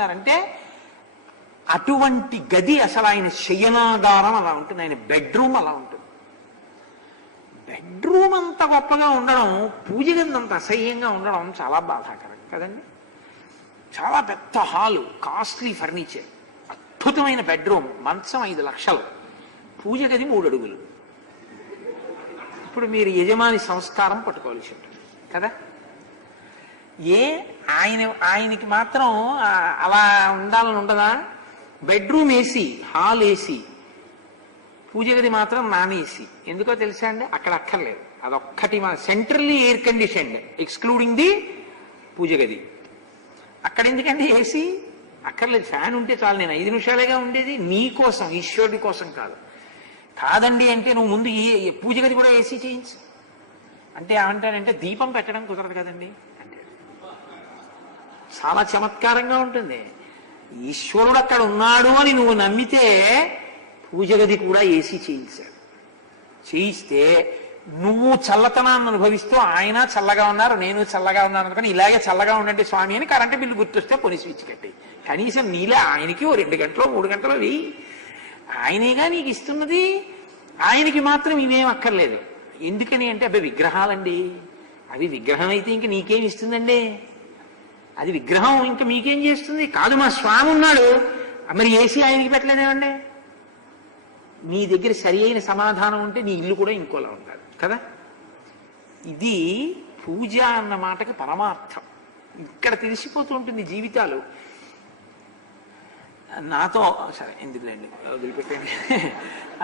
అన్నారంటే అటువంటి గది అసలు ఆయన శయనాగారం అలా ఉంటుంది, ఆయన బెడ్రూమ్ అలా ఉంటుంది. బెడ్రూమ్ అంత గొప్పగా ఉండడం, పూజ గది అంత అసహ్యంగా ఉండడం చాలా బాధాకరం కదండి. చాలా పెద్ద హాలు, కాస్ట్లీ ఫర్నిచర్, అద్భుతమైన బెడ్రూమ్, మంచం 5 లక్షలు, పూజ గది 3 అడుగులు. ఇప్పుడు మీరు యజమాని సంస్కారం పట్టుకోవాల్సి ఉంటుంది కదా. ఆయనకి మాత్రం అలా ఉండాలని ఉండదా? బెడ్రూమ్ ఏసీ, హాల్ ఏసీ, పూజ గది మాత్రం నాన్ ఏసీ. ఎందుకో తెలుసా అండి? అక్కడ అక్కర్లేదు, అదొక్కటి centrally air conditioned excluding the puja గది. అక్కడ ఎందుకండి ఏసీ? అక్కర్లేదు, ఫ్యాన్ ఉంటే చాలు. నేను 5 నిమిషాలేగా ఉండేది, నీ కోసం, ఈశ్వరుడి కోసం కాదు. కాదండి అంటే నువ్వు ముందు ఈ పూజ గది కూడా ఏసీ చేయించు అంటే ఏమంటాడంటే దీపం పెట్టడం కుదరదు కదండి అంటే. చాలా చమత్కారంగా ఉంటుంది. ఈశ్వరుడు అక్కడ ఉన్నాడు అని నువ్వు నమ్మితే పూజ గది కూడా ఏసీ చేయించాడు. చేయిస్తే నువ్వు చల్లతనాన్ని అనుభవిస్తూ ఆయన చల్లగా ఉన్నారు, నేను చల్లగా ఉన్నాను అనుకుని ఇలాగే చల్లగా ఉండండి స్వామి అని కరెంటు బిల్లు గుర్తొస్తే పొని స్విచ్ కట్టి కనీసం నీలే ఆయనకి 2 గంటలో 3 గంటలో ఆయనేగా నీకు ఇస్తున్నది. ఆయనకి మాత్రం ఇవేం అక్కర్లేదు. ఎందుకని అంటే అబ్బాయి విగ్రహాలండి, అవి విగ్రహం అయితే ఇంక నీకేం ఇస్తుందండి? అది విగ్రహం ఇంకా మీకేం చేస్తుంది? కాదు మా స్వామి ఉన్నాడు, మరి ఏసీ ఆయనకి పెట్టలేదేమండి? నీ దగ్గర సరి అయిన సమాధానం ఉంటే నీ ఇల్లు కూడా ఇంకోలా ఉండాలి కదా. ఇది పూజ అన్న మాటకి పరమార్థం. ఇక్కడ తెలిసిపోతూ ఉంటుంది జీవితాలు. నాతో సరే ఎందుకులేండి, వదిలిపెట్టండి.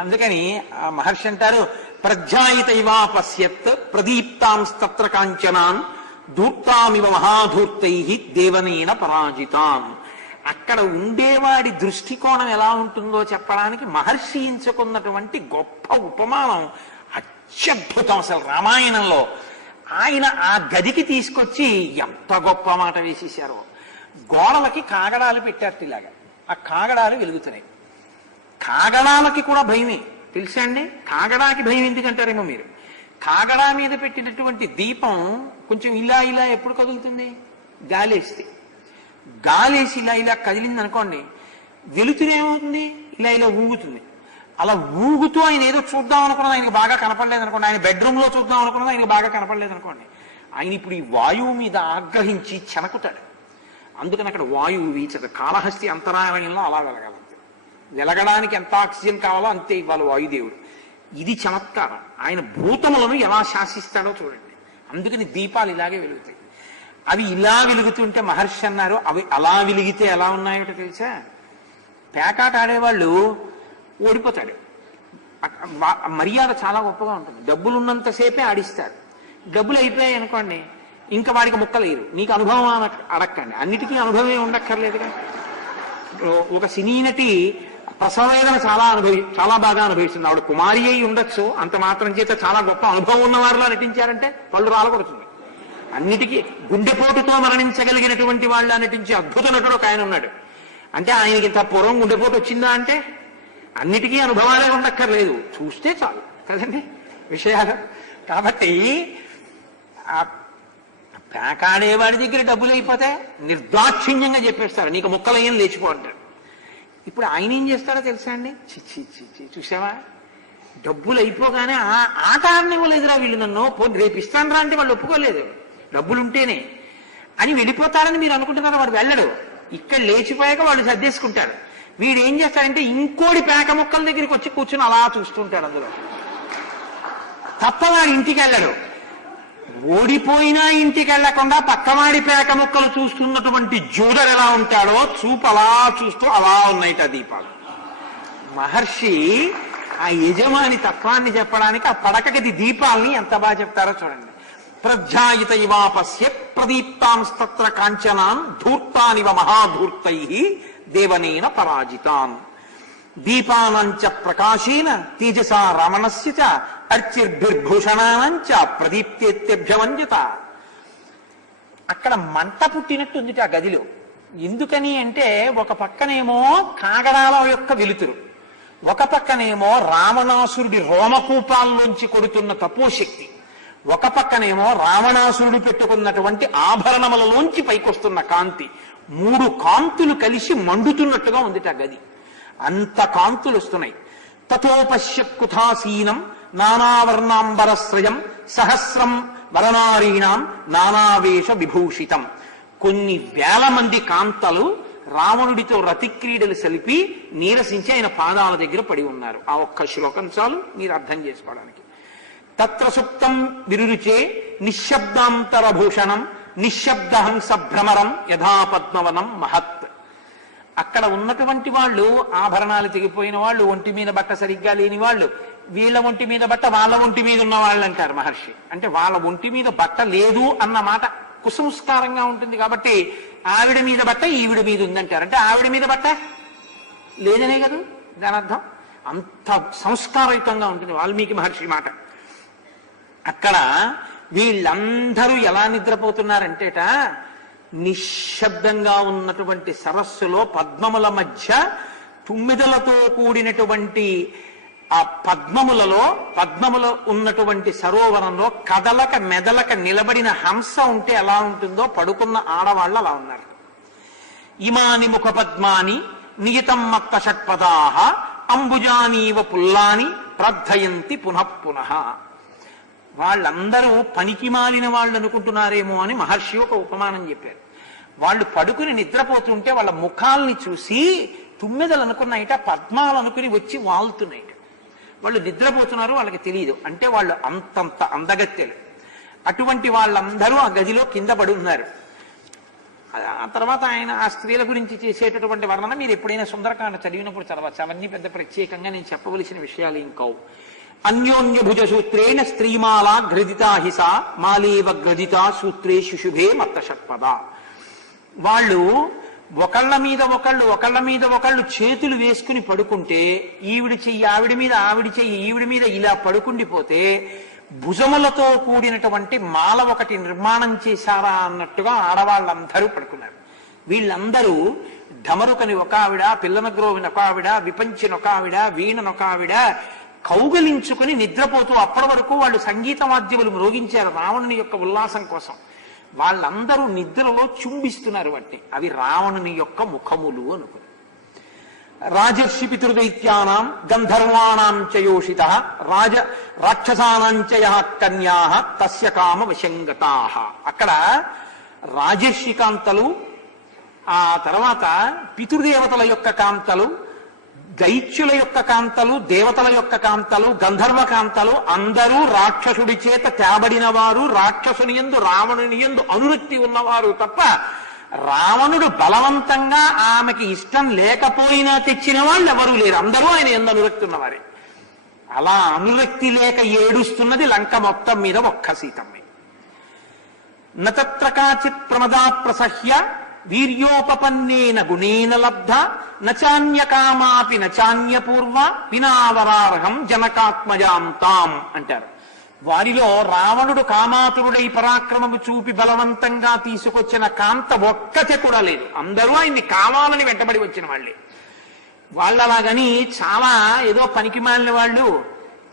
అందుకని ఆ మహర్షి అంటారు, ప్రజ్ఞాయితైవా పశ్యత్ ప్రదీప్తాంస్తత్ర కాంచనాన్ ధూర్తామివ మహాధూర్తై దేవనేన పరాజితాన్. అక్కడ ఉండేవాడి దృష్టికోణం ఎలా ఉంటుందో చెప్పడానికి మహర్షి ఎంచుకున్నటువంటి గొప్ప ఉపమానం అత్యద్భుతం. అసలు రామాయణంలో ఆయన ఆ గదికి తీసుకొచ్చి ఎంత గొప్ప మాట వేసేశారో. గోడలకి కాగడాలు పెట్టారు, ఇలాగా ఆ కాగడాలు వెలుగుతున్నాయి. కాగడాలకి కూడా భయమే తెలుసా అండి. కాగడాకి భయం ఎందుకంటారేమో మీరు. కాగడా మీద పెట్టినటువంటి దీపం కొంచెం ఇలా ఇలా ఎప్పుడు కదులుతుంది? గాలేస్తే. గాలేసి ఇలా ఇలా కదిలింది అనుకోండి, వెలుతురేమవుతుంది? ఇలా ఇలా ఊగుతుంది. అలా ఊగుతూ ఆయన ఏదో చూద్దాం అనుకున్నది ఆయనకు బాగా కనపడలేదు అనుకోండి, ఆయన బెడ్రూమ్లో చూద్దాం అనుకున్నది ఆయనకు బాగా కనపడలేదు అనుకోండి, ఆయన ఇప్పుడు ఈ వాయువు మీద ఆగ్రహించి చెనకుతాడు. అందుకని అక్కడ వాయువు వీచదు. కాళహస్తి అంతరాయణంలో అలా వెలగాలి. వెలగడానికి ఎంత ఆక్సిజన్ కావాలో అంతే ఇవ్వాలి వాయుదేవుడు. ఇది చమత్కారం. ఆయన భూతములను ఎలా శాసిస్తాడో చూడండి. అందుకని దీపాలు ఇలాగే వెలుగుతాయి. అవి ఇలా వెలుగుతుంటే మహర్షి అన్నారు, అవి అలా వెలిగితే ఎలా ఉన్నాయో తెలుసా? పేకాట ఆడేవాళ్ళు ఓడిపోతాడు. మర్యాద చాలా గొప్పగా ఉంటుంది. డబ్బులు ఉన్నంతసేపే ఆడిస్తారు. డబ్బులు అయిపోయాయి అనుకోండి, ఇంకా వాడికి ముక్కలేరు. నీకు అనుభవం అడక్కండి, అన్నిటికీ అనుభవమే ఉండక్కర్లేదుగా. ఒక సినీ నటి ప్రసవేదన చాలా బాగా అనుభవిస్తుంది. ఆవిడ కుమారి అయి ఉండొచ్చు, అంత మాత్రం చేత చాలా గొప్ప అనుభవం ఉన్న వారిలో నటించారంటే పళ్ళు రాలకొడుతుంది. అన్నిటికీ గుండెపోటుతో మరణించగలిగినటువంటి వాళ్ళ నటించే అద్భుత నటుడు ఒక ఆయన ఉన్నాడు. అంటే ఆయనకి ఇంత పూర్వం గుండెపోటు వచ్చిందా అంటే అన్నిటికీ అనుభవాలే ఉండక్కర్లేదు, చూస్తే చాలు కదండి విషయాలు. కాబట్టి ఆ పేకాడేవాడి దగ్గర డబ్బులు అయిపోతే నిర్దాక్షిణ్యంగా చెప్పేస్తారు, నీకు ముక్కలు ఏం లేచిపో అంటాడు. ఇప్పుడు ఆయన ఏం చేస్తాడో తెలుసా అండి? చూసావా, డబ్బులు అయిపోగానే ఆట ఆడనివ్వలేదురా వీళ్ళు, నన్ను రేపు ఇస్తాను రా అంటే వాళ్ళు ఒప్పుకోలేదు, డబ్బులుంటేనే అని వెళ్ళిపోతారని మీరు అనుకుంటున్నారా? వాడు వెళ్ళడు. ఇక్కడ లేచిపోయాక వాడు సర్దేసుకుంటాడు. వీడు ఏం చేస్తాడంటే ఇంకోటి పేక ముక్కల దగ్గరికి వచ్చి కూర్చుని అలా చూస్తుంటాడు. అందులో తప్ప వాడు ఇంటికి వెళ్ళడు. ఓడిపోయినా ఇంటికి వెళ్లకుండా పక్కవాడి పేక ముక్కలు చూస్తున్నటువంటి జోదరు ఎలా ఉంటాడో చూపు అలా చూస్తూ అలా ఉన్నాయిట దీపాలు. మహర్షి ఆ యజమాని తత్వాన్ని చెప్పడానికి ఆ పడకగది దీపాలని ఎంత బాగా చెప్తారో చూడండి. ప్రజ్ఞాయిత ఇవాపస్య ప్రదీప్తాంస్తత్ర కాంచనాన్ ధూర్తానివ మహాధూర్తై దేవనేన పరాజితాన్ దీపానంచ ప్రకాశేన తేజసా రమణస్య చ అర్చిర్భిర్భూషణానంచ ప్రదీప్తేత్యభ్యవంజిత. అక్కడ మంట పుట్టినట్టుంది ఆ గదిలో. ఎందుకని అంటే ఒక పక్కనేమో కాగడాల యొక్క వెలుతురు, ఒక పక్కనేమో రావణాసురుడి రోమకూపాల్లోంచి కొడుతున్న తపోశక్తి, ఒక పక్కనేమో రావణాసురుడు పెట్టుకున్నటువంటి ఆభరణములలోంచి పైకొస్తున్న కాంతి. 3 కాంతులు కలిసి మండుతున్నట్టుగా ఉందిట గది. అంత కాంతులు వస్తున్నాయి. తతోపశ్యకుథాసీనం నానావర్ణాంబరశ్రయం సహస్రం వరనారీణాం నానావేష విభూషితం. కొన్ని వేల మంది కాంతలు రావణుడితో రతిక్రీడలు సలిపి నీరసించి ఆయన పాదాల దగ్గర పడి ఉన్నారు. ఆ ఒక్క శ్లోకం చాలు మీరు అర్థం చేసుకోవడానికి. తత్ర సుప్తం విరురుచే నిశ్శబ్దాంతరభూషణం నిశ్శబ్దహంస భ్రమరం యథా పద్మవనం మహత్. అక్కడ ఉన్నటువంటి వాళ్ళు ఆభరణాలు తెగిపోయిన వాళ్ళు, ఒంటి మీద బట్ట సరిగ్గా లేని వాళ్ళు, వీళ్ళ ఒంటి మీద బట్ట వాళ్ళ ఒంటి మీద ఉన్న వాళ్ళు అంటారు మహర్షి. అంటే వాళ్ళ ఒంటి మీద బట్ట లేదు అన్న మాట కుసంస్కారంగా ఉంటుంది కాబట్టి ఆవిడ మీద బట్ట ఈవిడ మీద ఉందంటారు. అంటే ఆవిడ మీద బట్ట లేదనే కదా దాని అర్థం. అంత సంస్కారయుతంగా ఉంటుంది వాల్మీకి మహర్షి మాట. అక్కడ వీళ్ళందరూ ఎలా నిద్రపోతున్నారంటేట, నిశ్శబ్దంగా ఉన్నటువంటి సరస్సులో పద్మముల మధ్య తుమ్మిదలతో కూడినటువంటి ఆ పద్మములో ఉన్నటువంటి సరోవరంలో కదలక మెదలక నిలబడిన హంస ఉంటే ఎలా ఉంటుందో పడుకున్న ఆడవాళ్ళు అలా ఉన్నారు. ఇమాని ముఖ పద్మాని నియతం మత్త షట్పదాహ అంబుజానీవ పుల్లాని ప్రార్థయంతి పునః పునః. వాళ్ళందరూ పనికి మాలిన వాళ్ళు అనుకుంటున్నారేమో అని మహర్షి ఒక ఉపమానం చెప్పారు. వాళ్ళు పడుకుని నిద్రపోతుంటే వాళ్ళ ముఖాల్ని చూసి తుమ్మెదలు అనుకున్నాయిట, పద్మాలు అనుకుని వచ్చి వాళ్తున్నాయిట. వాళ్ళు నిద్రపోతున్నారు, వాళ్ళకి తెలియదు. అంటే వాళ్ళు అంతంత అందగత్తెలు. అటువంటి వాళ్ళందరూ ఆ గదిలో కింద పడి ఉన్నారు. ఆ తర్వాత ఆయన ఆ స్త్రీల గురించి చేసేటటువంటి వర్ణన మీరు ఎప్పుడైనా సుందరకాండ చదివినప్పుడు చదవచ్చు. అవన్నీ పెద్ద ప్రత్యేకంగా నేను చెప్పవలసిన విషయాలు ఇంకవు. అన్యోన్య భుజ సూత్రేణ స్త్రీమాలా గ్రదితా హిసా మాలేవ గ్రదితా సూత్రే శుశుభే మత్త షట్పద. వాళ్ళు ఒకళ్ళ మీద ఒకళ్ళు చేతులు వేసుకుని పడుకుంటే ఈవిడి చెయ్యి ఆవిడ మీద, ఆవిడి చెయ్యి ఈవిడి మీద ఇలా పడుకుండిపోతే భుజములతో కూడినటువంటి మాల ఒకటి నిర్మాణం చేశారా అన్నట్టుగా ఆడవాళ్ళందరూ పడుకున్నారు. వీళ్ళందరూ ఢమరుకని ఒక ఆవిడ, పిల్లనగ్రోవిని ఒక ఆవిడ, విపంచిని ఒక ఆవిడ, వీణనొక ఆవిడ కౌగలించుకుని నిద్రపోతూ అప్పటి వరకు వాళ్ళు సంగీత వాద్యములు మ్రోగించారు రావణుని యొక్క ఉల్లాసం కోసం. వాళ్ళందరూ నిద్రలో చుంబిస్తున్నారు వాటిని. అవి రావణుని యొక్క ముఖములు అనుకుని. రాజర్షి పితృదైత్యానాం గంధర్వాణాం చ యోషిత రాక్షసానాం చ యః కన్యాః తస్య కామ వశంగతాః. అక్కడ రాజర్షి కాంతలు, ఆ తర్వాత పితృదేవతల యొక్క కాంతలు, దైత్యుల యొక్క కాంతలు, దేవతల యొక్క కాంతలు, గంధర్వ కాంతలు అందరూ రాక్షసుడి చేత తేబడిన వారు, రాక్షసుని యందు రావణుని యందు అనురక్తి ఉన్నవారు తప్ప రావణుడు బలవంతంగా ఆమెకి ఇష్టం లేకపోయినా తెచ్చిన వాళ్ళు ఎవరూ లేరు. అందరూ ఆయన యందు అనురక్తి ఉన్నవారే. అలా అనురక్తి లేక ఏడుస్తున్నది లంక మొత్తం మీద ఒక్క సీతమ్మే. నత్ర కాచిత్ ప్రమదా ప్రసహ్య వీర్యోపపన్నేన గుణేన లబ్ధ నచాన్యకామాపి నచాన్యపూర్వ వినావరార్హం జనకాత్మజాం తాం అంటారు. వారిలో రావణుడు కామాతురుడై పరాక్రమము చూపి బలవంతంగా తీసుకొచ్చిన కాంత ఒక్కతే కూడా లేదు. అందరూ ఆయన్ని కావాలని వెంటబడి వచ్చిన వాళ్ళే. వాళ్ళలాగని చాలా ఏదో పనికి మాలిన వాళ్ళు,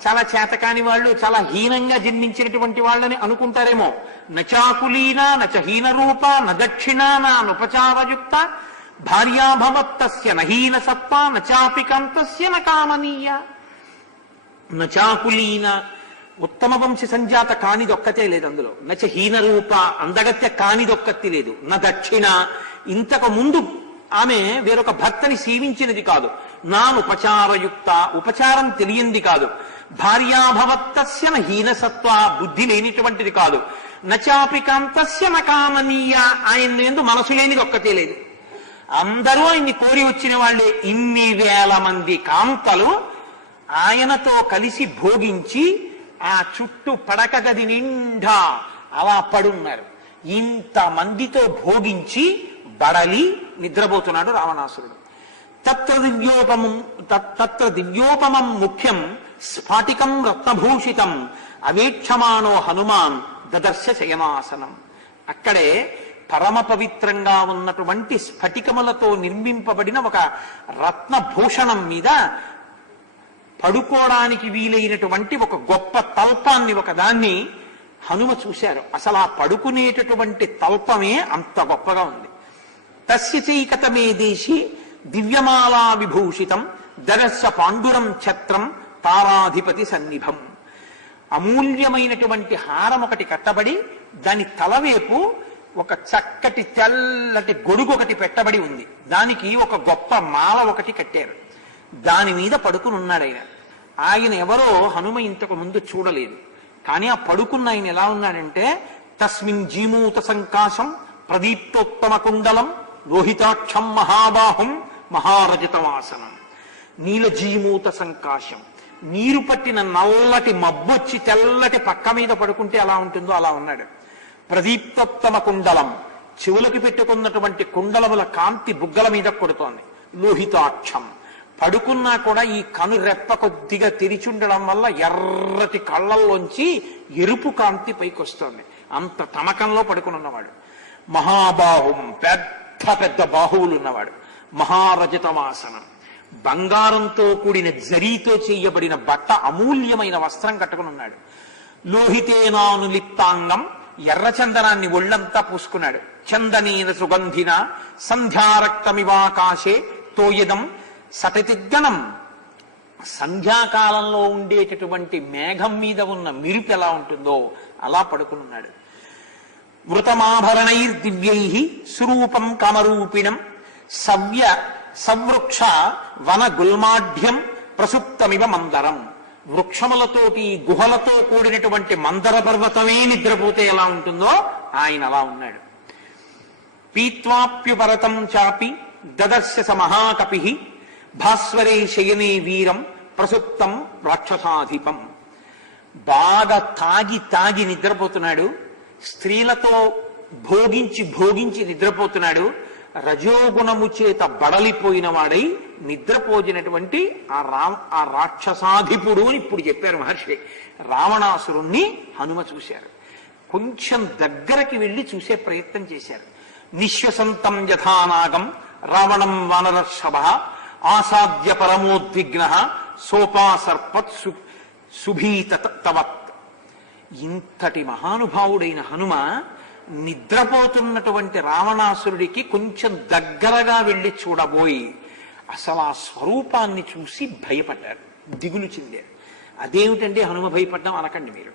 చాలా చేతకాని వాళ్ళు, చాలా హీనంగా జన్మించినటువంటి వాళ్ళని అనుకుంటారేమో. నచాకులీన నచ హీన రూప నదక్షిణ నుపచారయుక్త భార్యాభవత్తస్య నహీన సత్వ నచాపి కాంతస్య నకామనీయ. నచాకులీన ఉత్తమ వంశ సంజాత కానిదొక్కతే లేదు అందులో. నచ హీన రూప అందగత్య కానిదొక్కతి లేదు. నా దక్షిణ ఇంతకు ముందు ఆమె వేరొక భర్తని సేవించినది కాదు. నానుపచారయుక్త ఉపచారం తెలియంది కాదు. భార్యాభవత్తస్య హీనసత్వ బుద్ధి లేనిటువంటిది కాదు. నచాపి కాంతస్య నకామనీయ ఆయన ఎందు మనసు లేనిది ఒక్కతే లేదు. అందరూ ఆయన్ని కోరి వచ్చిన వాళ్ళే. ఇన్ని వేల మంది కాంతలు ఆయనతో కలిసి భోగించి ఆ చుట్టూ పడక గది నిండా అలా పడున్నారు. ఇంతమందితో భోగించి బడలి నిద్రపోతున్నాడు రావణాసురుడు. తత్ర దివ్యోపమం ముఖ్యం స్ఫాటికం రత్నభూషితం అవేక్షమాణో హనుమాన్ దదర్శ శయనాసనం. అక్కడే పరమ పవిత్రంగా ఉన్నటువంటి స్ఫటికములతో నిర్మింపబడిన ఒక రత్నభూషణం మీద పడుకోవడానికి వీలైనటువంటి ఒక గొప్ప తల్పాన్ని ఒకదాన్ని హనుమ చూశారు. అసలు ఆ పడుకునేటటువంటి తల్పమే అంత గొప్పగా ఉంది. తస్య చైకతమే దేశి దివ్యమాలా విభూషితం దరస్య పాండురం ఛత్రం తారాధిపతి సన్నిభం. అమూల్యమైనటువంటి హారం ఒకటి కట్టబడి దాని తలవేపు ఒక చక్కటి తెల్లటి గొడుగు ఒకటి పెట్టబడి ఉంది. దానికి ఒక గొప్ప మాల ఒకటి కట్టారు. దాని మీద పడుకుని ఉన్నాడు ఆయన. ఆయన ఎవరో హనుమ ఇంతకు ముందు చూడలేదు. కానీ ఆ పడుకున్న ఆయన ఎలా ఉన్నాడంటే తస్మిన్ జీమూత సంకాశం ప్రదీప్తోత్తమ కుండలం లోహితాక్షం మహాబాహుం మహారజతవాసనం. నీలజీమూత సంకాశం, నీరు పట్టిన నల్లటి మబ్బొచ్చి తెల్లటి పక్క మీద పడుకుంటే ఎలా ఉంటుందో అలా ఉన్నాడు. ప్రదీప్తోత్తమ కుండలం, చెవులకు పెట్టుకున్నటువంటి కుండలముల కాంతి బుగ్గల మీద కొడుతోంది. లోహితాక్షం, పడుకున్నా కూడా ఈ కను రెప్ప కొద్దిగా తెరిచుండడం వల్ల ఎర్రటి కళ్ళల్లోంచి ఎరుపు కాంతి పైకొస్తోంది. అంత తమకంలో పడుకుని ఉన్నవాడు. మహాబాహుం, పెద్ద పెద్ద బాహువులు ఉన్నవాడు. మహారజతవాసనం, బంగారంతో కూడిన జరీతో చేయబడిన బట్ట, అమూల్యమైన వస్త్రం కట్టుకుని ఉన్నాడు. లోహితేనానులిప్తాంగం, ఎర్రచందనాన్ని ఒళ్ళంతా పూసుకున్నాడు. చందనేన సుగంధిన సంధ్యారక్తమివాకాశే తోయదం సతతిగణం. సంధ్యాకాలంలో ఉండేటటువంటి మేఘం మీద ఉన్న మిరుపు ఎలా ఉంటుందో అలా పడుకున్నాడు. వృతమాభరణైర్దివ్యై సురూపం కామరూపిణం సవ్య సవృక్ష వన గుల్మాఢ్యం ప్రసుప్తమివ మందరం. వృక్షములతోటి గుహలతో కూడినటువంటి మందర పర్వతమే నిద్రపోతే ఎలా ఉంటుందో ఆయన అలా ఉన్నాడు. పీత్వాప్యుపరతం చాపి దదర్శ సమహాకపి భాస్వరే శయనే వీరం ప్రసుప్తం రాక్షసాధిపం. బాగా తాగి తాగి నిద్రపోతున్నాడు. స్త్రీలతో భోగించి నిద్రపోతున్నాడు. రజోగుణము చేత బడలిపోయిన వాడై నిద్రపోజినటువంటి ఆ రాక్షసాధిపుడు అని ఇప్పుడు చెప్పారు మహర్షి. రావణాసురుణ్ణి హనుమ చూశారు. కొంచెం దగ్గరకి వెళ్లి చూసే ప్రయత్నం చేశారు. నిశ్వసంతం యథానాగం రావణం వానరర్షభ ఆసాద్య పరమోద్విగ్న సోపాసర్పత్ సుభీతవత్. ఇంతటి మహానుభావుడైన హనుమ నిద్రపోతున్నటువంటి రావణాసురుడికి కొంచెం దగ్గరగా వెళ్లి చూడబోయి అసలు ఆ స్వరూపాన్ని చూసి భయపడ్డారు, దిగులు చెందారు. అదేమిటంటే హనుమ భయపడ్డాం అనకండి మీరు.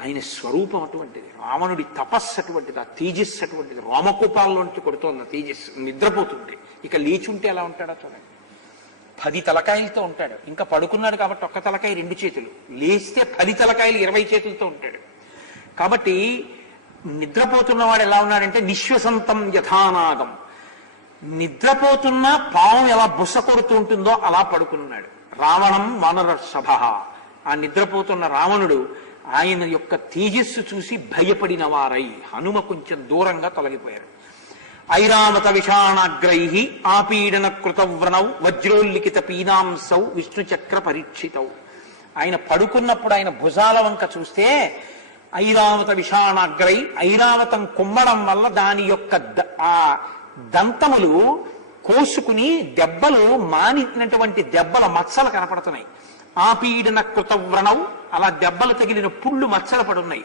ఆయన స్వరూపం అటువంటిది, రావణుడి తపస్సు అటువంటిది, ఆ తేజస్సు అటువంటిది. రోమకూపాల్లోంచి కొడుతోంది ఆ తేజస్సు. నిద్రపోతుంటే ఇక లేచుంటే ఎలా ఉంటాడో చూడండి. 10 తలకాయలతో ఉంటాడు. ఇంకా పడుకున్నాడు కాబట్టి ఒక్క తలకాయ 2 చేతులు, లేస్తే 10 తలకాయలు 20 చేతులతో ఉంటాడు. కాబట్టి నిద్రపోతున్నవాడు ఎలా ఉన్నాడంటే నిశ్వసంతం యథానాగం. నిద్రపోతున్నా పాము ఎలా బుస కొడుతూ ఉంటుందో అలా పడుకున్నాడు. రావణం వానరర్షభ, ఆ నిద్రపోతున్న రావణుడు ఆయన యొక్క తేజస్సు చూసి భయపడిన వారై హనుమ కొంచెం దూరంగా తొలగిపోయారు. ఐరావత విషాణాగ్రై ఆపీడన కృతవ్రణౌ వజ్రోల్లిఖిత పీనాంసౌ విష్ణుచక్ర పరీక్షితౌ. ఆయన పడుకున్నప్పుడు ఆయన భుజాల వంక చూస్తే ఐరావత విషాణాగ్రై, ఐరావతం కుమ్మడం వల్ల దాని యొక్క ఆ దంతములు కోసుకుని దెబ్బలు మానినటువంటి దెబ్బల మచ్చలు కనపడుతున్నాయి. ఆపీడన కృతవ్రణౌ, అలా దెబ్బలు తగిలిన పుళ్ళు మచ్చలు పడున్నాయి.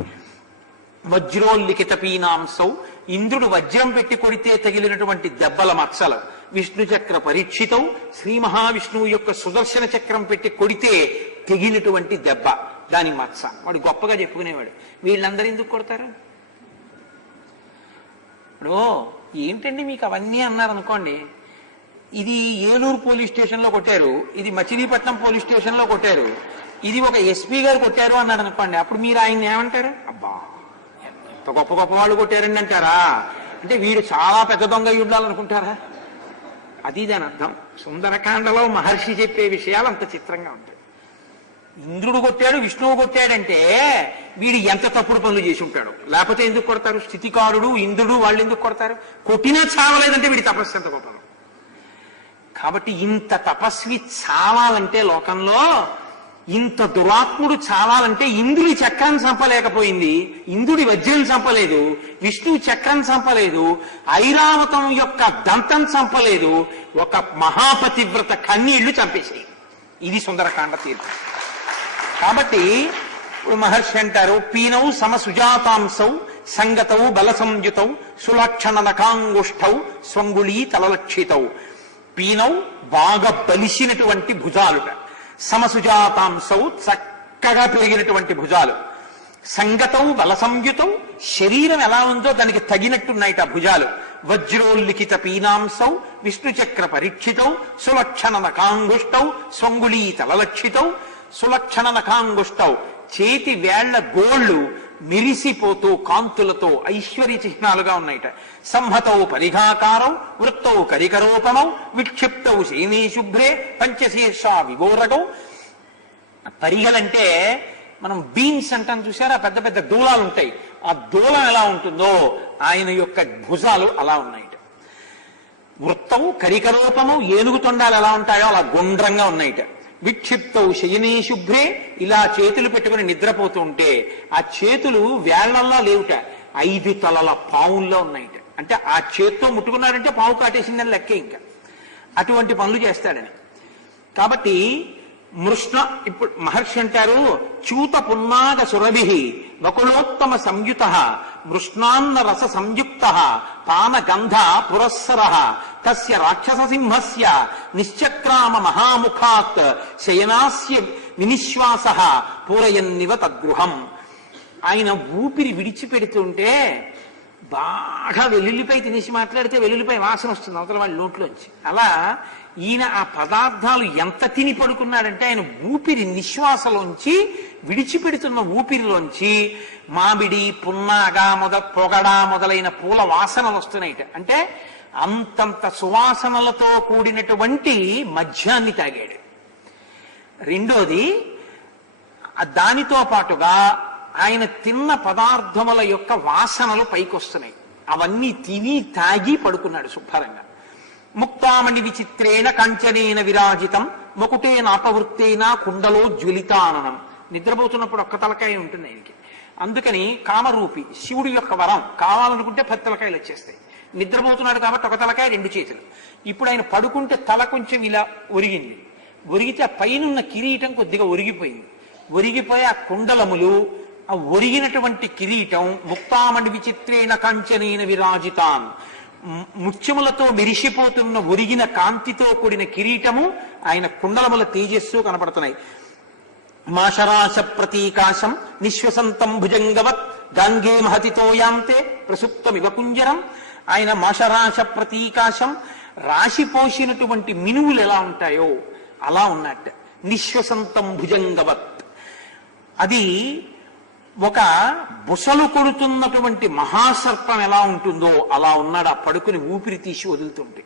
వజ్రోల్లిఖిత పీనాంసౌ, ఇంద్రుడు వజ్రం పెట్టి కొడితే తగిలినటువంటి దెబ్బల మచ్చలు. విష్ణు చక్ర పరీక్షితం, శ్రీ మహావిష్ణువు యొక్క సుదర్శన చక్రం పెట్టి కొడితే తెగినటువంటి దెబ్బ, దాని మచ్చ. వాడు గొప్పగా చెప్పుకునేవాడు. వీళ్ళందరూ ఎందుకు కొడతారు? ఇప్పుడు ఏంటండి మీకు అవన్నీ అన్నారనుకోండి, ఇది ఏలూరు పోలీస్ స్టేషన్లో కొట్టారు, ఇది మచిలీపట్నం పోలీస్ స్టేషన్లో కొట్టారు, ఇది ఒక ఎస్పీ గారు కొట్టారు అన్నాడు అనుకోండి, అప్పుడు మీరు ఆయన ఏమంటారు? అబ్బా ఎంత గొప్ప గొప్ప వాళ్ళు కొట్టారండి అంటారా? అంటే వీడు చాలా పెద్ద దొంగ ఉండాలనుకుంటారా? అది దాని అర్థం. సుందరకాండలో మహర్షి చెప్పే విషయాలు అంత చిత్రంగా ఉంటాయి. ఇంద్రుడు కొట్టాడు, విష్ణువు కొట్టాడంటే వీడు ఎంత తప్పుడు పనులు చేసి ఉంటాడు. లేకపోతే ఎందుకు కొడతారు? స్థితికారుడు, ఇంద్రుడు వాళ్ళు ఎందుకు కొడతారు? కొట్టినా చావలేదంటే వీడి తపస్సు ఎంత గొప్ప. కాబట్టి ఇంత తపస్వి చావాలంటే లోకంలో, ఇంత దురాత్ముడు చావాలంటే ఇంద్రుడి చక్రాన్ని చంపలేకపోయింది, ఇంద్రుడి వజ్రం చంపలేదు, విష్ణువు చక్రం చంపలేదు, ఐరావతం యొక్క దంతం చంపలేదు, ఒక మహాపతివ్రత కన్నీళ్లు చంపేసాయి. ఇది సుందరకాండ తీర్పు. కాబట్టి మహర్షి అంటారు, పీనౌ సమసుజాతాంసౌ సంగతౌ బల సంయుతౌ సులక్షణ నఖాంగుష్టౌ స్వంగుళీ తలలక్షితౌ. పీనౌ బాగా బలిసినటువంటి భుజాలుట, సమసుజాతాంసౌ చక్కగా పెరిగినటువంటి భుజాలు, సంగతౌ బల సంయుతౌ శరీరం ఎలా ఉందో దానికి తగినట్టున్నాయిట భుజాలు, వజ్రోల్లిఖిత పీనాంసౌ విష్ణుచక్ర పరీక్షితౌ సులక్షణ నఖాంగుష్టౌ స్వంగుళీ తలలక్షితౌ. సులక్షణ నఖాంగుష్టౌ చేతి వేళ్ల గోళ్లు మిరిసిపోతూ కాంతులతో ఐశ్వర్య చిహ్నాలుగా ఉన్నాయిట. సంహతౌ పరిఘాకారౌ వృత్తౌ కరికరోపమౌ విక్షిప్తౌ శయనే శుభ్రే పంచశీర్ష విగోరగౌ. పరిగలంటే మనం బీన్స్ అంటాం చూసారా, పెద్ద పెద్ద దూలాలు ఉంటాయి. ఆ దూలం ఎలా ఉంటుందో ఆయన యొక్క భుజాలు అలా ఉన్నాయిట. వృత్తము కరికరూపము ఏనుగు తొండాలు ఎలా ఉంటాయో అలా గుండ్రంగా ఉన్నాయిట. విక్షిప్తవు శయనే శుభ్రే ఇలా చేతులు పెట్టుకుని నిద్రపోతూ ఉంటే ఆ చేతులు వేళ్లల్లా లేవుట, 5 తలల పావుల్లో ఉన్నాయిట. అంటే ఆ చేత్తో ముట్టుకున్నాడంటే పావు కాటేసిందని లెక్కే. ఇంకా అటువంటి పనులు చేస్తాడని. కాబట్టి మృష్ణ ఇప్పుడు మహర్షి అంటారు, చూత పున్నాగ సురభి వకుళోత్తమ సంయుత మృష్ణాన్న రస సంయుక్త పాన గంధ పురస్సర తస్య రాక్షస సింహస్య నిశ్చక్రామ మహాముఖాత్ శయనాస్య వినిశ్వాస పూరయన్నివ తద్గృహం. ఆయన ఊపిరి విడిచిపెడుతుంటే బాగా వెల్లుల్లిపై తినేసి మాట్లాడితే వెల్లుల్లిపై వాసన వస్తుంది అవతల వాళ్ళ నోట్లోంచి. అలా ఈయన ఆ పదార్థాలు ఎంత తిని పడుకున్నాడంటే ఆయన ఊపిరి నిశ్వాసలోంచి విడిచిపెడుతున్న ఊపిరిలోంచి మామిడి పున్నాగా పొగడా మొదలైన పూల వాసనలు వస్తున్నాయిట. అంటే అంతంత సువాసనలతో కూడినటువంటి మద్యాన్ని తాగాడు. రెండోది దానితో పాటుగా ఆయన తిన్న పదార్థముల యొక్క వాసనలు పైకొస్తున్నాయి. అవన్నీ తిని తాగి పడుకున్నాడు శుభ్రంగా. ముక్తామణి విచిత్రేణ కంచనేన విరాజితం ముకుటేన అపవృత్తేన కుండలో జ్వలితాననం. నిద్రపోతున్నప్పుడు ఒక్క తలకాయ ఉంటుంది ఆయనకి. అందుకని కామరూపి శివుడి యొక్క వరం, కావాలనుకుంటే 10 తలకాయలు వచ్చేస్తాయి. నిద్రపోతున్నాడు కాబట్టి ఒక తలకాయ 2 చేతులు. ఇప్పుడు ఆయన పడుకుంటే తల కొంచెం ఇలా ఒరిగింది. ఒరిగితే పైనున్న కిరీటం కొద్దిగా ఒరిగిపోయింది. ఒరిగిపోయి ఆ కుండలములు, ఆ ఒరిగినటువంటి కిరీటం ముక్తామణి విచిత్రేణ కంచనేన విరాజితాన్, ముత్యములతో మెరిసిపోతున్న ఒరిగిన కాంతితో కూడిన కిరీటము ఆయన కుండలముల తేజస్సు కనపడుతున్నాయి. మాషరాశ ప్రతీకాశం నిశ్వసంతం భుజంగవత్ గంగే మహతితో యాంతే ప్రసుప్తమివ కుంజరం. ఆయన మాషరాశ ప్రతీకాశం రాశిపోసినటువంటి మినువులు ఎలా ఉంటాయో అలా ఉన్నట్టు. నిశ్వసంతం భుజంగవత్ అది ఒక బుసలు కొడుతున్నటువంటి మహాసర్పం ఎలా ఉంటుందో అలా ఉన్నాడు ఆ పడుకుని ఊపిరి తీసి వదులుతుంటే.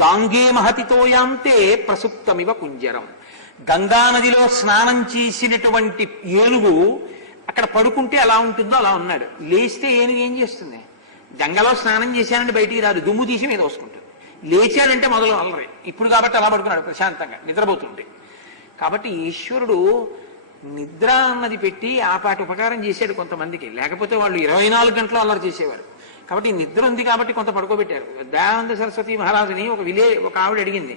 గాంగే మహతితోయాంతే ప్రసుప్తమివ కుంజరం. గంగానదిలో స్నానం చేసినటువంటి ఏనుగు అక్కడ పడుకుంటే ఎలా ఉంటుందో అలా ఉన్నాడు. లేస్తే ఏనుగు ఏం చేస్తుంది? గంగలో స్నానం చేశానంటే బయటికి రాదు, దుమ్ము తీసి మీద వసుకుంటుంది. లేచాడంటే మొదలు అల్లరి. ఇప్పుడు కాబట్టి అలా పడుకున్నాడు ప్రశాంతంగా నిద్రపోతుంటే. కాబట్టి ఈశ్వరుడు నిద్ర అన్నది పెట్టి ఆ పాటి ఉపకారం చేశాడు కొంతమందికి. లేకపోతే వాళ్ళు 24 గంటలు అల్లరి చేసేవారు. కాబట్టి నిద్ర ఉంది కాబట్టి కొంత పడుకోబెట్టారు. దయానంద సరస్వతి మహారాజుని ఒక ఆవిడ అడిగింది,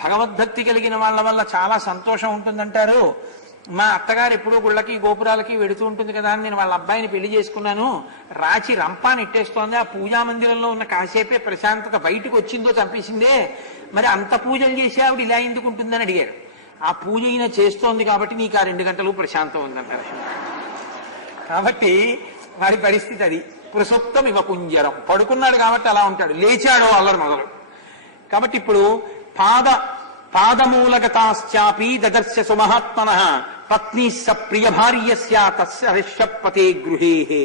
భగవద్భక్తి కలిగిన వాళ్ళ వల్ల చాలా సంతోషం ఉంటుందంటారు, మా అత్తగారు ఎప్పుడూ గుళ్ళకి గోపురాలకి వెడుతూ ఉంటుంది కదా అని నేను వాళ్ళ అబ్బాయిని పెళ్లి చేసుకున్నాను, రాచి రంపాన్ని ఇట్టేస్తోంది, ఆ పూజా మందిరంలో ఉన్న కాసేపే ప్రశాంతత బయటకు వచ్చిందో చంపేసిందే, మరి అంత పూజలు చేసి ఆవిడ ఇలా ఎందుకు ఉంటుందని అడిగారు. ఆ పూజ అయినా చేస్తోంది కాబట్టి నీకు ఆ 2 గంటలు ప్రశాంతం ఉందంటారు. కాబట్టి వారి పరిస్థితి అది. ప్రసుప్తం ఇవ కుంజరం. పడుకున్నాడు కాబట్టి అలా ఉంటాడు, లేచాడు అల్లరి మొదలు. కాబట్టి ఇప్పుడు పాదమూలగతాశ్చాపి దదర్శ సుమహాత్మన పత్ని స ప్రియ భార్యస్య తస్య రిషపతే గృహే.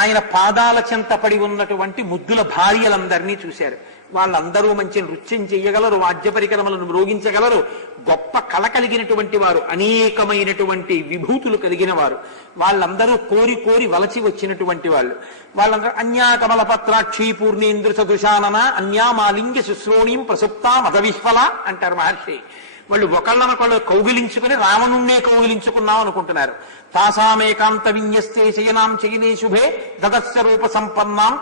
ఆయన పాదాల చెంత పడి ఉన్నటువంటి ముద్దుల భార్యలందరినీ చూశారు. వాళ్ళందరూ మంచి నృత్యం చెయ్యగలరు, వాద్య పరికరములను మ్రోగించగలరు, గొప్ప కళ కలిగినటువంటి వారు, అనేకమైనటువంటి విభూతులు కలిగిన వారు. వాళ్ళందరూ కోరి కోరి వలచి వచ్చినటువంటి వాళ్ళు. వాళ్ళందరూ అన్యాకమల పత్రాక్షి పూర్ణేంద్ర సదృశానన అన్యామాలింగ శుశ్రోణీం ప్రసుప్తా మదవిహ్వల అంటారు మహర్షి. వాళ్ళు ఒకళ్ళనొకళ్ళు కౌగిలించుకుని రావణుణ్ణే కౌగిలించుకున్నాం అనుకుంటున్నారు. తాసామేకాంత విన్యస్తే శయనాం చయనే శుభే దదస్య రూప సంపన్నాం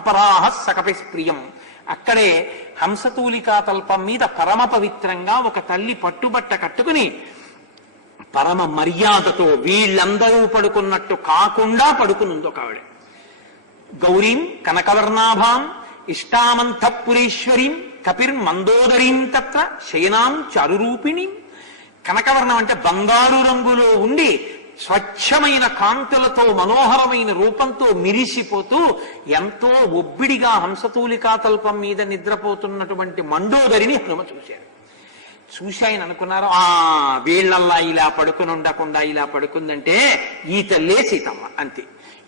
అపరాహ సకపి ప్రియం. అక్కడే హంసతూలికా తల్పం మీద పరమ పవిత్రంగా ఒక తల్లి పట్టుబట్ట కట్టుకుని పరమ మర్యాదతో వీళ్ళందరూ పడుకున్నట్టు కాకుండా పడుకునుంది ఒక ఆవిడ. గౌరీం కనకవర్ణాభాం ఇష్టామంతఃపురీశ్వరీం కపిర్మందోదరీం తత్ర శయనాం చారురూపిణీం. కనకవర్ణం అంటే బంగారు రంగులో ఉండి స్వచ్ఛమైన కాంతులతో మనోహరమైన రూపంతో మిరిసిపోతూ ఎంతో ఒబ్బిడిగా హంసతూలికాతల్పం మీద నిద్రపోతున్నటువంటి మండోదరిని హనుమ చూశారు. చూసి ఆయన అనుకున్నారు, వీళ్ళల్లా ఇలా పడుకుని ఉండకుండా ఇలా పడుకుందంటే ఈ తల్లే సీతమ్మ, అంతే.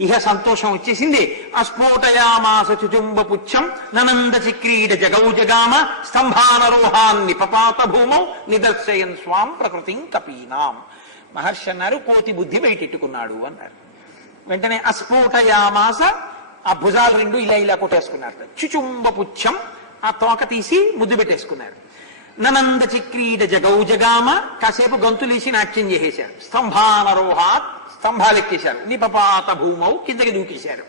ఇహ సంతోషం వచ్చేసింది. అస్ఫోటయామాస చుచుంబ పుచ్చం ననంద చక్రీడ జగౌ జగామ స్తంభానరోహాన్ని పపాత భూమౌ నిదర్శయన్ స్వాం ప్రకృతిం కపీనాం. మహర్షి అన్నారు, కోతి బుద్ధి బయటెట్టుకున్నాడు అన్నారు. వెంటనే అస్ఫోటయామాస, ఆ భుజాలు రెండు ఇలా ఇలా కొట్టేసుకున్నారు. చుచుంబ పుచ్చం, ఆ తోక తీసి ముద్దు పెట్టేసుకున్నారు. ననంద చక్రీడ జగౌ జగామ, కాసేపు గంతులేసి నాట్యం చేసేశారు. స్తంభానరోహాత్, స్తంభాలెక్కేశారు. నిపపాత భూమౌ, కిందకి దూకేశారు.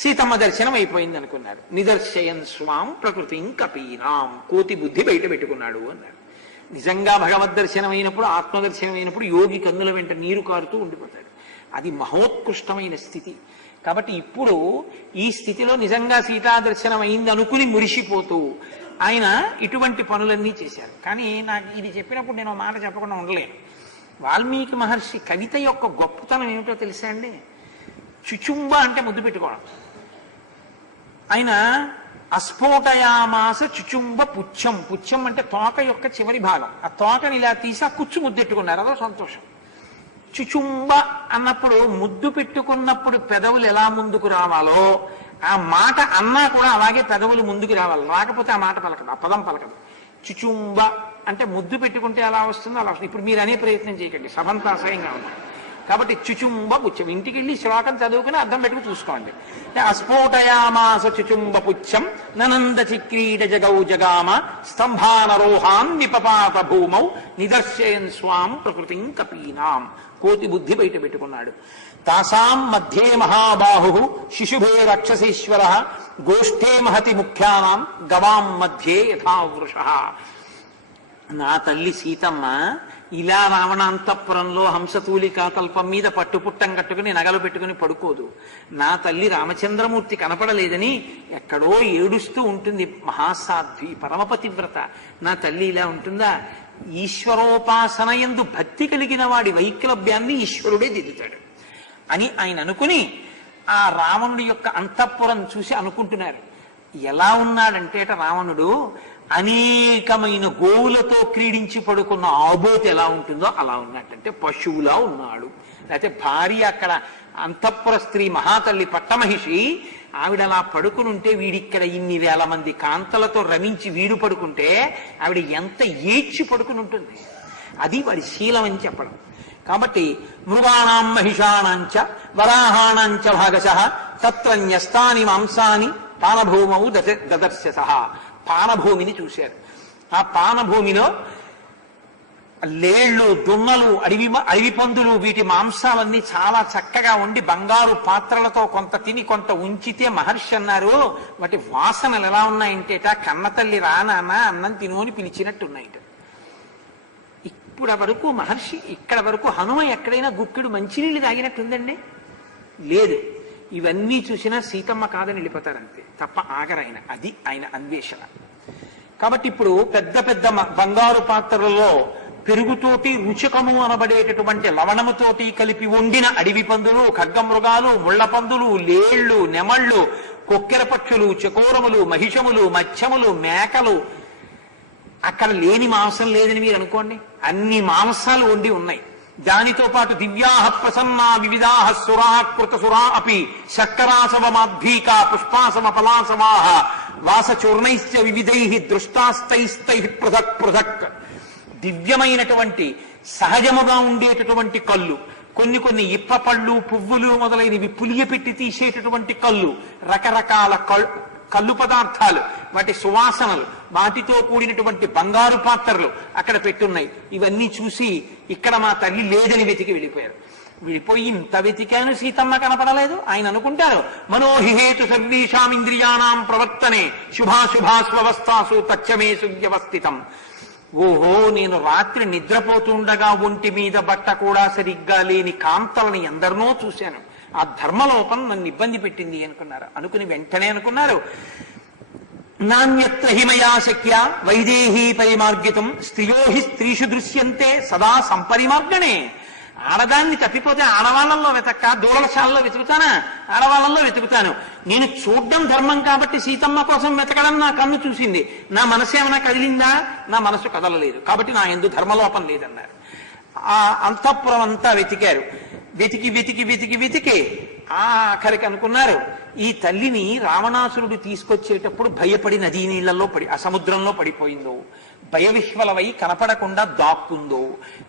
సీతమ్మ దర్శనం అయిపోయింది అనుకున్నారు. నిదర్శయన్ స్వాం ప్రకృతిం కపీనాం, కోతి బుద్ధి బయట పెట్టుకున్నాడు అన్నారు. నిజంగా భగవద్ దర్శనం అయినప్పుడు, ఆత్మదర్శనం అయినప్పుడు యోగి కన్నుల వెంట నీరు కారుతూ ఉండిపోతాడు. అది మహోత్కృష్టమైన స్థితి. కాబట్టి ఇప్పుడు ఈ స్థితిలో నిజంగా సీతా దర్శనం అయింది అనుకుని మురిసిపోతూ ఆయన ఇటువంటి పనులన్నీ చేశారు. కానీ నాకు ఇది చెప్పినప్పుడు నేను మాట చెప్పకుండా ఉండలేను. వాల్మీకి మహర్షి కవిత యొక్క గొప్పతనం ఏమిటో తెలుసా అండి? చుచుంబ అంటే ముద్దు పెట్టుకోవడం. ఆయన అస్ఫోటయామాస చుచుంబ పుచ్చం, పుచ్చం అంటే తోక యొక్క చివరి భాగం. ఆ తోకని ఇలా తీసి ఆ కుచ్చు ముద్దెట్టుకున్నారు, అదో సంతోషం. చుచుంబ అన్నప్పుడు ముద్దు పెట్టుకున్నప్పుడు పెదవులు ఎలా ముందుకు రావాలో, ఆ మాట అన్నా కూడా అలాగే పెదవులు ముందుకు రావాలి. రాకపోతే ఆ మాట పలకదు, ఆ పదం పలకదు. చుచుంబ అంటే ముద్దు పెట్టుకుంటే ఎలా వస్తుందో అలా వస్తుంది. ఇప్పుడు మీరు అనే ప్రయత్నం చేయకండి, సభంతా అసహ్యంగా ఉంది. కాబట్టి చుచుంబ పుచ్చం, ఇంటికి వెళ్ళి శ్లోకం చదువుకుని అర్థం పెట్టుకుని చూసుకోండి. అస్ఫోటయామాస చుచుంబ పుచ్చం ననంద చక్రీడ జగౌ జగామ స్తంభానరోహాన్ నిపపాత భూమౌ నిదర్శయన్ స్వాం ప్రకృతిం కపీనాం. కోతి బుద్ధి బయట పెట్టుకున్నాడు. తాసాం మధ్యే మహాబాహు శిశుభే రాక్షసేశ్వర గోష్ఠే మహతి ముఖ్యానాం గవాం మధ్యే యథావృష. నా తల్లి సీతమ్మ ఇలా రావణాంతఃపురంలో హంసతూలికాతల్పం మీద పట్టుపుట్టం కట్టుకుని నగలు పెట్టుకుని పడుకోదు. నా తల్లి రామచంద్రమూర్తి కనపడలేదని ఎక్కడో ఏడుస్తూ ఉంటుంది. మహాసాధ్వి, పరమపతివ్రత. నా తల్లి ఇలా ఉంటుందా? ఈశ్వరోపాసన యందు భక్తి కలిగిన వాడి వైక్లభ్యాన్ని ఈశ్వరుడే దిద్దుతాడు అని ఆయన అనుకుని ఆ రావణుడి యొక్క అంతఃపురం చూసి అనుకుంటున్నారు. ఎలా ఉన్నాడంటే రావణుడు అనేకమైన గోవులతో క్రీడించి పడుకున్న ఆబోతు ఎలా ఉంటుందో అలా ఉన్నట్టంటే పశువులా ఉన్నాడు. లేకపోతే భార్య అక్కడ అంతఃపుర స్త్రీ మహాతల్లి పట్టమహిషి ఆవిడ అలా పడుకుని ఉంటే వీడిక్కడ ఇన్ని వేల మంది కాంతలతో రమించి వీడు పడుకుంటే ఆవిడ ఎంత ఏడ్చి పడుకుని ఉంటుంది. అది వాడి శీలం అని చెప్పడం. కాబట్టి మృగాణాం మహిషాణాంచ వరాహాణాంచ భాగశః తత్ర న్యస్తాని మాంసాని పానభూమౌ దదర్శసః. పానభూమిని చూశారు. ఆ పానభూమిలో లేళ్లు, దున్నలు, అడవి పందులు, వీటి మాంసాలన్నీ చాలా చక్కగా ఉండి బంగారు పాత్రలతో కొంత తిని కొంత ఉంచితే మహర్షి అన్నారు, వాటి వాసనలు ఎలా ఉన్నాయంటేట కన్నతల్లి రానాన్న అన్నం తిను అని పిలిచినట్టున్నాయిట. ఇప్పుడు వరకు మహర్షి, ఇక్కడ వరకు హనుమ ఎక్కడైనా గుక్కెడు మంచినీళ్ళు తాగినట్టుందండి? లేదు. ఇవన్నీ చూసినా సీతమ్మ కాదని వెళ్ళిపోతారంతే తప్ప ఆగరాయన. అది ఆయన అన్వేషణ. కాబట్టి ఇప్పుడు పెద్ద పెద్ద బంగారు పాత్రలలో పెరుగుతోటి రుచికము అనబడేటటువంటి లవణముతోటి కలిపి వండిన అడవి పందులు, ఖడ్గమృగాలు, ముళ్ల పందులు, లేళ్లు, నెమళ్ళు, కొక్కెర పక్షులు, చకోరములు, మహిషములు, మత్స్యములు, మేకలు. అక్కడ లేని మాంసం లేదని మీరు అనుకోండి, అన్ని మాంసాలు వండి ఉన్నాయి. దానితో పాటు దివ్యాహ ప్రసన్నా వివిధాహ సురాహ కృతసురా అపి శర్కరాసవ మాధ్వీకా పుష్పాసవ పలాసవాహ వాసచూర్ణైశ్చ వివిధై దృష్టాస్తైస్తై పృథక్ పృథక్. దివ్యమైనటువంటి సహజముగా ఉండేటటువంటి కళ్ళు, కొన్ని ఇప్ప పళ్ళు, పువ్వులు మొదలైనవి పులియపెట్టి తీసేటటువంటి కళ్ళు, రకరకాల కళ్ళు పదార్థాలు, వాటి సువాసనలు, వాటితో కూడినటువంటి బంగారు పాత్రలు అక్కడ పెట్టున్నాయి. ఇవన్నీ చూసి ఇక్కడ మా తల్లి లేదని వెతికి వెళ్ళిపోయారు. వెళ్ళిపోయి ఇంత వెతికాను సీతమ్మ కనపడలేదు. ఆయన అనుకుంటారు, మనోహిహేతు సర్వేషామింద్రియాణం ప్రవర్తనే శుభాశుభాస్వస్థాసు తచ్చమే సువ్యవస్థితం. ఓహో, నేను రాత్రి నిద్రపోతుండగా ఒంటి మీద బట్ట కూడా సరిగ్గా లేని కాంతలని ఎందరినో చూశాను. ఆ ధర్మలోపం నన్ను ఇబ్బంది పెట్టింది అనుకున్నారు. అనుకుని వెంటనే అనుకున్నారు, నాణ్యత్ర హిమయా శక్య వైదేహీ పరిమార్గితం స్త్రియో హి స్త్రీషు దృశ్యంతే సదా సంపరిమార్గణే. ఆడదాన్ని తప్పిపోతే ఆడవాళ్ళల్లో వెతక్క, దూడలశాలలో వెతుకుతానా? ఆడవాళ్ళల్లో వెతుకుతాను. నేను చూడ్డం ధర్మం కాబట్టి సీతమ్మ కోసం వెతకడం నా కన్ను చూసింది. నా మనసు ఏమైనా కదిలిందా? నా మనసు కదలలేదు. కాబట్టి నా యందు ధర్మలోపం లేదన్నారు. ఆ అంతఃపురం అంతా వెతికారు. వెతికి వెతికి వెతికి వెతికి ఆఖరికి అనుకున్నారు, ఈ తల్లిని రావణాసురుడు తీసుకొచ్చేటప్పుడు భయపడి నదీ నీళ్లలో ఆ సముద్రంలో పడిపోయిందో, భయవిహ్వలవై కనపడకుండా దాక్కుందో,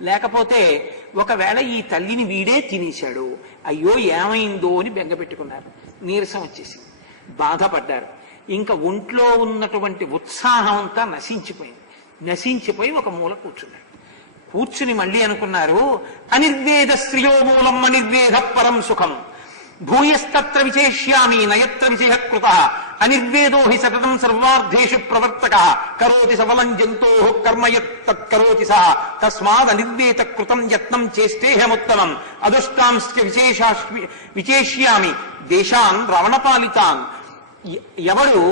లేకపోతే ఒకవేళ ఈ తల్లిని వీడే తినేశాడు, అయ్యో ఏమైందో అని బెంగపెట్టుకున్నారు. నీరసం వచ్చేసింది, బాధపడ్డారు. ఇంకా ఒంట్లో ఉన్నటువంటి ఉత్సాహం అంతా నశించిపోయింది. నశించిపోయి ఒక మూల కూర్చున్నాడు. కూర్చుని మళ్ళీ అనుకున్నారు, అనిర్వేద స్త్రియో మూలం అనిర్వేద పరం సుఖం భూయస్తత్ర విశేష్యామి నయత్ర విషయకృత అనిర్వేదో హి సతతం సర్వార్థేషు ప్రవర్తక కరోతి సఫలం జంతో కర్మయత్తత్కరోతి సహ తస్మాద్ అనిర్వేద కృతం యత్నం చేస్తేహముత్తమం అదుష్టాంశ్చ విశేష్యామి దేశాన్ రవణపాలితాన్. ఎవరు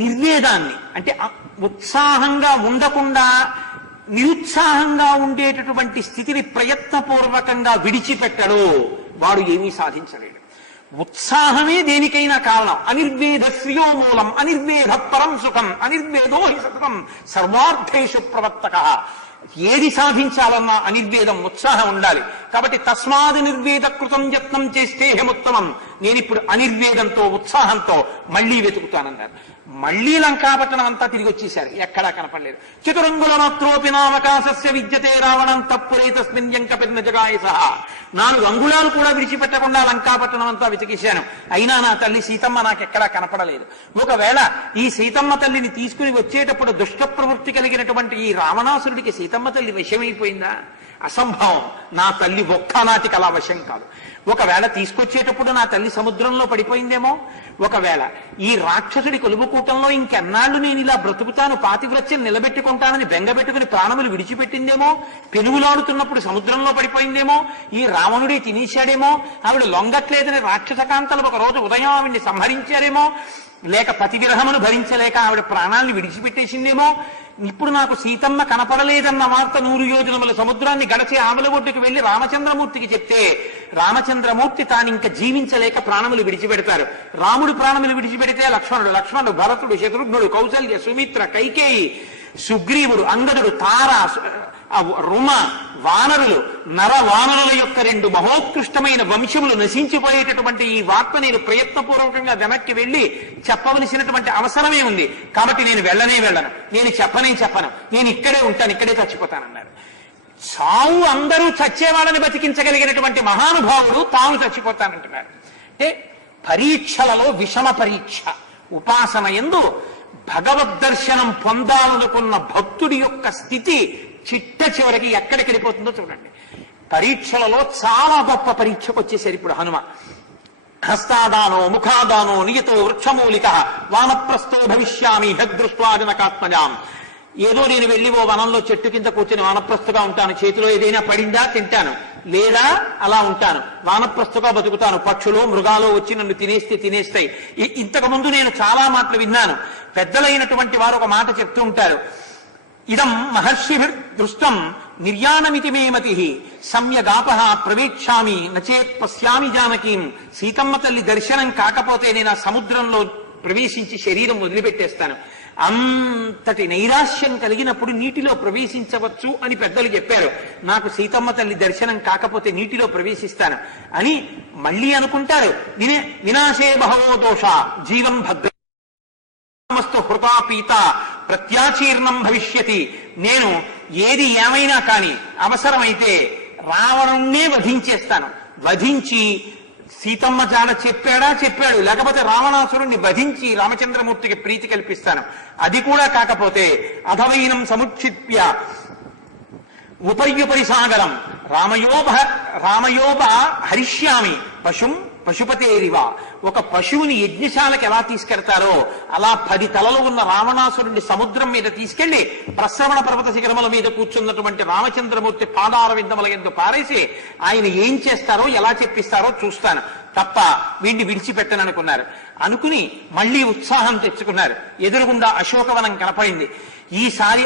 నిర్వేదాన్ని అంటే ఉత్సాహంగా ఉండకుండా నిరుత్సాహంగా ఉండేటటువంటి స్థితిని ప్రయత్నపూర్వకంగా విడిచిపెట్టడు, వాడు ఏమీ సాధించలేడు. ఉత్సాహమే దేనికైనా కారణం. అనిర్వేద శ్రియో మూలం అనిర్వేద పరం సుఖం అనిర్వేదో హి సతతం సర్వార్థేషు ప్రవర్తక. ఏది సాధించాలన్నా అనిర్వేదం, ఉత్సాహం ఉండాలి. కాబట్టి తస్మాది నిర్వేద కృతం యత్నం చేస్తే హేముత్తమం. నేనిప్పుడు అనిర్వేదంతో ఉత్సాహంతో మళ్లీ వెతుకుతానన్నారు. మళ్లీ లంకాపట్టణం అంతా తిరిగి వచ్చేశారు, ఎక్కడా కనపడలేదు. చతురంగుల మాత్రోపి నామకాశస్య విద్యతే రావణం తప్పురే తస్మిన్ యంకపిర్న జగాయ సహా. 4 అంగుళాలు కూడా విడిచిపెట్టకుండా లంకాపట్టణం అంతా వెతికేశాను, అయినా నా తల్లి సీతమ్మ నాకెక్కడా కనపడలేదు. ఒకవేళ ఈ సీతమ్మ తల్లిని తీసుకుని వచ్చేటప్పుడు దుష్ట ప్రవృత్తి కలిగినటువంటి ఈ రావణాసురుడికి సీతమ్మ తల్లి వశమైపోయిందా? అసంభవం. నా తల్లి ఒక్కనాటికి అలా వశం కాదు. ఒకవేళ తీసుకొచ్చేటప్పుడు నా తల్లి సముద్రంలో పడిపోయిందేమో, ఒకవేళ ఈ రాక్షసుడి కొలువుకూటంలో ఇంకెన్నాళ్ళు నేను ఇలా బ్రతుకుతాను, పాతివ్రత్యం నిలబెట్టుకుంటానని బెంగబెట్టుకుని ప్రాణములు విడిచిపెట్టిందేమో, పెనుగులాడుతున్నప్పుడు సముద్రంలో పడిపోయిందేమో, ఈ రావణుడే తినేశాడేమో, ఆవిడ లొంగట్లేదని రాక్షసకాంతలు ఒక రోజు ఉదయం ఆవిడ్ని సంహరించారేమో, లేక పతి విరహమును భరించలేక ఆవిడ ప్రాణాన్ని విడిచిపెట్టేసిందేమో. ఇప్పుడు నాకు సీతమ్మ కనపడలేదన్న వార్త 100 యోజనముల సముద్రాన్ని గడచి ఆవుల ఒడ్డుకు వెళ్లి రామచంద్రమూర్తికి చెప్తే రామచంద్రమూర్తి తాను ఇంకా జీవించలేక ప్రాణములు విడిచిపెడతారు. రాముడు ప్రాణములు విడిచిపెడితే లక్ష్మణుడు భరతుడు శత్రుఘ్నుడు కౌసల్య సుమిత్ర కైకేయి సుగ్రీవుడు అంగదుడు తార రుమ వానరులు నరవానరుల యొక్క 2 మహోత్కృష్టమైన వంశములు నశించిపోయేటటువంటి ఈ వార్త నేను ప్రయత్నపూర్వకంగా వెనక్కి వెళ్లి చెప్పవలసినటువంటి అవసరమే ఉంది. కాబట్టి నేను వెళ్ళను, నేను చెప్పను, నేను ఇక్కడే ఉంటాను, ఇక్కడే చచ్చిపోతానన్నారు. చావు అందరూ చచ్చేవాళ్ళని బతికించగలిగినటువంటి మహానుభావుడు తాను చచ్చిపోతానంటున్నాడు. అంటే పరీక్షలలో విషమ పరీక్ష. ఉపాసన యందు భగవద్దర్శనం పొందాలనుకున్న భక్తుడి యొక్క స్థితి చిట్ట చివరికి ఎక్కడికి వెళ్ళిపోతుందో చూడండి. పరీక్షలలో చాలా గొప్ప పరీక్షకు వచ్చేసారు ఇప్పుడు హనుమ. హస్తాదానో ముఖాదానో నియతో వృక్షమూలిక వానప్రస్థో భవిష్యామి హదృష్ట్వా జనకాత్మజాం. ఏదో నేను వెళ్ళి ఓ వనంలో చెట్టు కింద కూర్చొని వానప్రస్థుగా ఉంటాను, చేతిలో ఏదైనా పడిందా తింటాను, లేదా అలా ఉంటాను, వానప్రస్థుగా బతుకుతాను, పక్షులు మృగాలు వచ్చి నన్ను తినేస్తాయి. ఇంతకు ముందు నేను చాలా మాటలు విన్నాను. పెద్దలైనటువంటి వారు ఒక మాట చెప్తూ ఉంటారు, ఇదం మహర్షి దృష్టం నిర్యాణమితి మే మతి సమ్యగాప ప్రవేక్షామి నచేత్ పశ్యామి జానకీం. సీతమ్మ తల్లి దర్శనం కాకపోతే నేను ఆ సముద్రంలో ప్రవేశించి శరీరం వదిలిపెట్టేస్తాను. అంతటి నైరాశ్యం కలిగినప్పుడు నీటిలో ప్రవేశించవచ్చు అని పెద్దలు చెప్పారు. నాకు సీతమ్మ తల్లి దర్శనం కాకపోతే నీటిలో ప్రవేశిస్తాను అని మళ్ళీ అనుకుంటారు. వినాశే బహవో దోష జీవం భద్ర హృతాపీత ప్రత్యాచీర్ణం భవిష్యతి. నేను ఏది ఏమైనా కాని అవసరమైతే రావణుణ్ణే వధించేస్తాను. వధించి సీతమ్మ జాడ చెప్పాడు, లేకపోతే రావణాసురుణ్ణి వధించి రామచంద్రమూర్తికి ప్రీతి కల్పిస్తాను. అది కూడా కాకపోతే అధవైనం సముక్షిప్య ఉపర్యుపరి సాగరం రామయోప హరిష్యామి పశుం పశుపతేరివ, ఒక పశువుని యజ్ఞశాలకు ఎలా తీసుకెళ్తారో అలా 10 తలలు ఉన్న రావణాసురుడి సముద్రం మీద తీసుకెళ్లి ప్రశ్రవణ పర్వత శిఖరముల మీద కూర్చున్నటువంటి రామచంద్రమూర్తి పాదార విందముల యందు పారేసి ఆయన ఏం చేస్తారో ఎలా చెప్పిస్తారో చూస్తాను తప్ప వీడిని విడిచిపెట్టననుకున్నారు. అనుకుని మళ్లీ ఉత్సాహం తెచ్చుకున్నారు. ఎదురుగుండా అశోకవనం కనపడింది. ఈసారి